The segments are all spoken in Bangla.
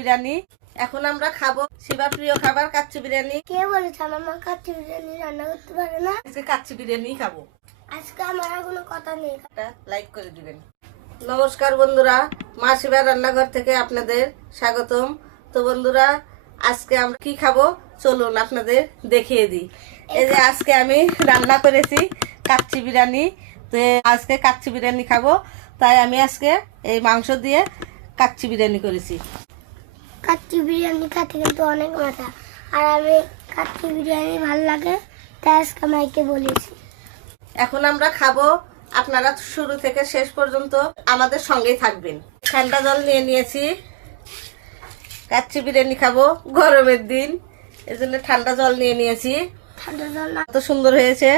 বিরিয়ানি। এখন আমরা খাবো শিবার প্রিয় খাবার কাচ্চি বিরিয়ানি। কে বলেছে আমার মা কাচ্চি বিরিয়ানি রান্না করতে পারে না? আজকে কাচ্চি বিরিয়ানি খাবো। আজকে আমার আর কোনো কথা নেই। একটা লাইক করে দিবেন। নমস্কার বন্ধুরা, মা শিবার রান্নাঘর থেকে আপনাদের স্বাগতম। তো বন্ধুরা, আজকে আমরা কি খাবো চলুন আপনাদের দেখিয়ে দিই। এই যে আজকে আমি রান্না করেছি কাচ্চি বিরিয়ানি। তো আজকে কাচ্চি বিরিয়ানি খাবো, তাই আমি আজকে এই মাংস দিয়ে কাচ্চি বিরিয়ানি করেছি। কাচ্চি বিরিয়ানি খেতে কিন্তু অনেক মজা, আর আমি কাচ্চি বিরিয়ানি ভালো লাগে তাই আজকে মাইকে বলেছি। এখন আমরা খাবো, আপনারা শুরু থেকে শেষ পর্যন্ত আমাদের সঙ্গেই থাকবেন। ঠান্ডা জল নিয়ে নিয়েছি, কাচ্চি বিরিয়ানি খাবো গরমের দিন, এজন্য ঠান্ডা জল নিয়ে নিয়েছি। ঠান্ডা জল না কত সুন্দর হয়েছে।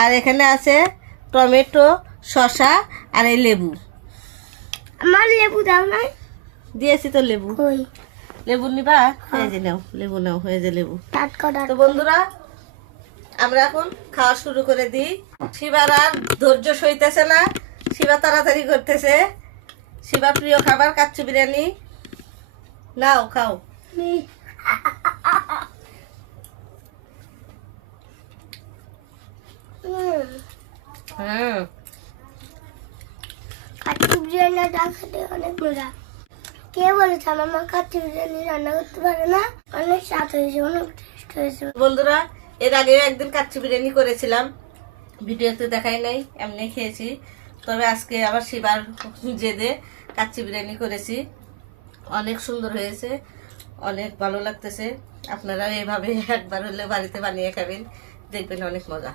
আর এখানে আছে টমেটো, শসা আর এই লেবু। আমার লেবু দাও না? দিয়েছি তো লেবু। কই লেবু নিবা? এই যে নাও লেবু, নাও হয়ে যে লেবু। টাটকা তো বন্ধুরা, আমরা এখন খাওয়া শুরু করে দিই। শিবার আর ধৈর্য সইতেছে না, শিবা তাড়াতাড়ি করতেছে। শিবার প্রিয় খাবার কাচ্চি বিরিয়ানি, নাও খাও। হ্যাঁ, কাচ্চি বিরিয়ানিটা খেতে অনেক মজা। কে বলেছে আমার মা কাচ্চি বিরিয়ানি রান্না করতে পারে না? অনেক স্বাদ হয়েছে, অনেক টেস্ট হয়েছে। বন্ধুরা, এর আগেও একদিন কাচ্চি বিরিয়ানি করেছিলাম, ভিডিওতে দেখাই নাই, এমনি খেয়েছি। তবে আজকে আবার শিবার জেদে কাচ্চি বিরিয়ানি করেছি, অনেক সুন্দর হয়েছে, অনেক ভালো লাগতেছে। আপনারা এভাবে একবার হলে বাড়িতে বানিয়ে খাবেন, দেখবেন অনেক মজা।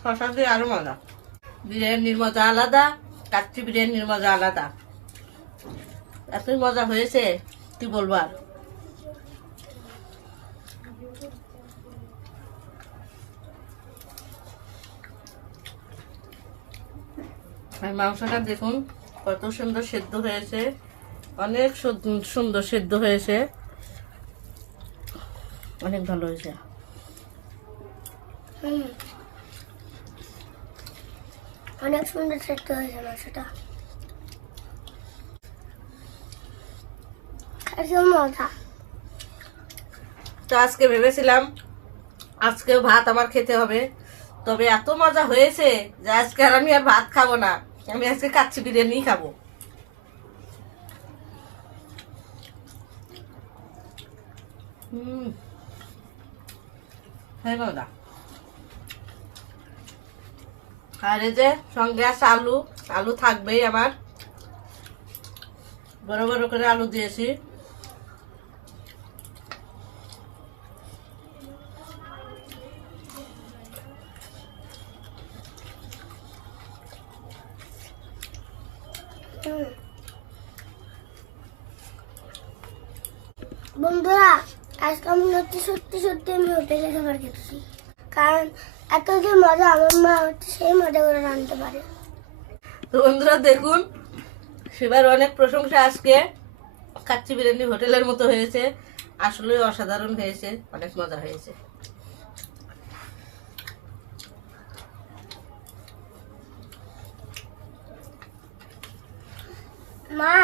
শসা দিয়ে আরো মজা। বিরিয়ানির মজা আলাদা, কাচ্চি বিরিয়ানির মজা আলাদা। এত মজা হয়েছে কি বলবো আর। আর মাংসটা দেখুন কত সুন্দর সেদ্ধ হয়েছে, অনেক সুন্দর সেদ্ধ হয়েছে, অনেক ভালো হয়েছে। অনেক সুন্দর সেদ্ধ হয়েছে মাংসটা, খেতে মজা। তো আজকে ভেবেছিলাম আজকেও ভাত আমার খেতে হবে, তবে এত মজা হয়েছে যে আজকে আর আমি আর ভাত খাবো না, আমি আজকে কাচ্চি বিরিয়ানি খাবো। হ্যাঁ মজা। আর এই যে সঙ্গে আছে আলু, আলু থাকবেই আমার, বড় বড় করে আলু দিয়েছি। বন্ধুরা, আজকে আমি সত্যি সত্যি আমি হোটেলে খাবার খেতেছি, কারণ এত যে মজা আমার মা হচ্ছে সেই মজা করে রাঁধতে পারে। তো বন্ধুরা দেখুন, শিবার অনেক প্রশংসা। আজকে কাচ্চি বিরিয়ানি হোটেলের মতো হয়েছে, আসলে অসাধারণ হয়েছে, অনেক মজা হয়েছে। মা,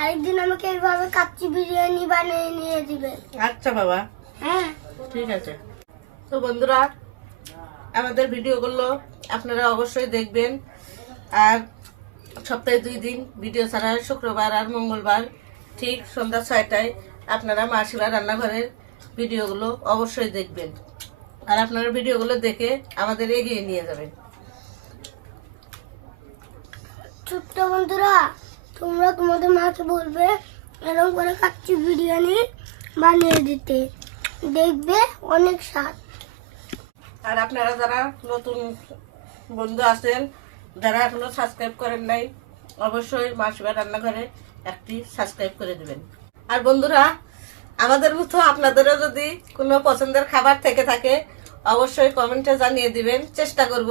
আরেকদিন আমাকে এইভাবে কাচ্চি বিরিয়ানি বানিয়ে নিয়ে দিবে। আচ্ছা বাবা, হ্যাঁ ঠিক আছে। তো বন্ধুরা, আমাদের ভিডিওগুলো আপনারা অবশ্যই দেখবেন। আর সপ্তাহে 2 দিন ভিডিও ছাড়া, শুক্রবার আর মঙ্গলবার ঠিক সন্ধ্যা 6টায় আপনারা মা শিবার রান্নাঘরের ভিডিওগুলো অবশ্যই দেখবেন। আর আপনারা ভিডিওগুলো দেখে আমাদের এগিয়ে নিয়ে যাবেন। ছোট্ট বন্ধুরা, তোমরা তোমাদের মাকে বলবে এরকম করে কাচ্চি বিরিয়ানি বানিয়ে দিতে, দেখবে অনেক স্বাদ। আর আপনারা যারা নতুন বন্ধু আছেন, যারা এখনো সাবস্ক্রাইব করেন নাই, অবশ্যই মা শিবার রান্নাঘরে একটি সাবস্ক্রাইব করে দিবেন। আর বন্ধুরা, আমাদের মতো আপনাদেরও যদি কোনো পছন্দের খাবার থেকে থাকে অবশ্যই কমেন্টে জানিয়ে দিবেন, চেষ্টা করব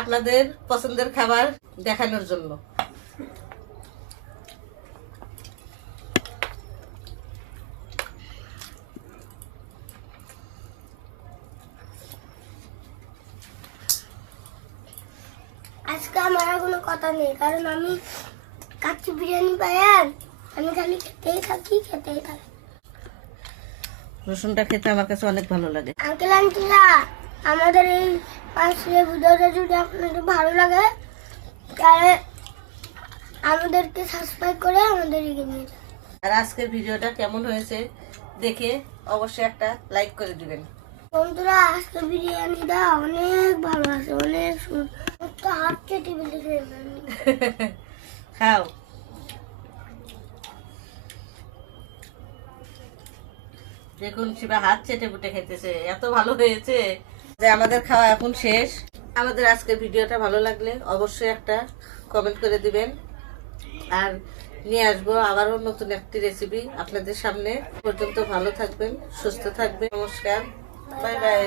আপনাদের পছন্দের খাবার দেখানোর জন্য। আজকে আমার আর কোনো কথা নেই, কারণ আমি কাচ্চি বিরিয়ানি পাইয়ান আমি খালি খেতেই থাকি। রসুনটা খেতে আমার কাছে অনেক ভালো লাগে। আঙ্কেল আন্টিরা, আমাদের এই আজকের ভিডিওটা যদি আপনাদের ভালো লাগে তাহলে আমাদেরকে সাবস্ক্রাইব করে আমাদের এগিয়ে নিয়ে যান। আর আজকের ভিডিওটা কেমন হয়েছে দেখে অবশ্যই একটা লাইক করে দিবেন। বন্ধুরা, আজকে বিরিয়ানিটা অনেক ভালো আছে, অনেক সুন্দর। তো হাত চেটে বেঁধে খাও। দেখুন শিবা হাত চেটে পুটে খেতেছে, এত ভালো হয়েছে যে আমাদের খাওয়া এখন শেষ। আমাদের আজকের ভিডিওটা ভালো লাগলে অবশ্যই একটা কমেন্ট করে দিবেন। আর নিয়ে আসবো আবারও নতুন একটি রেসিপি আপনাদের সামনে। পর্যন্ত ভালো থাকবেন, সুস্থ থাকবেন। নমস্কার, বাই বাই।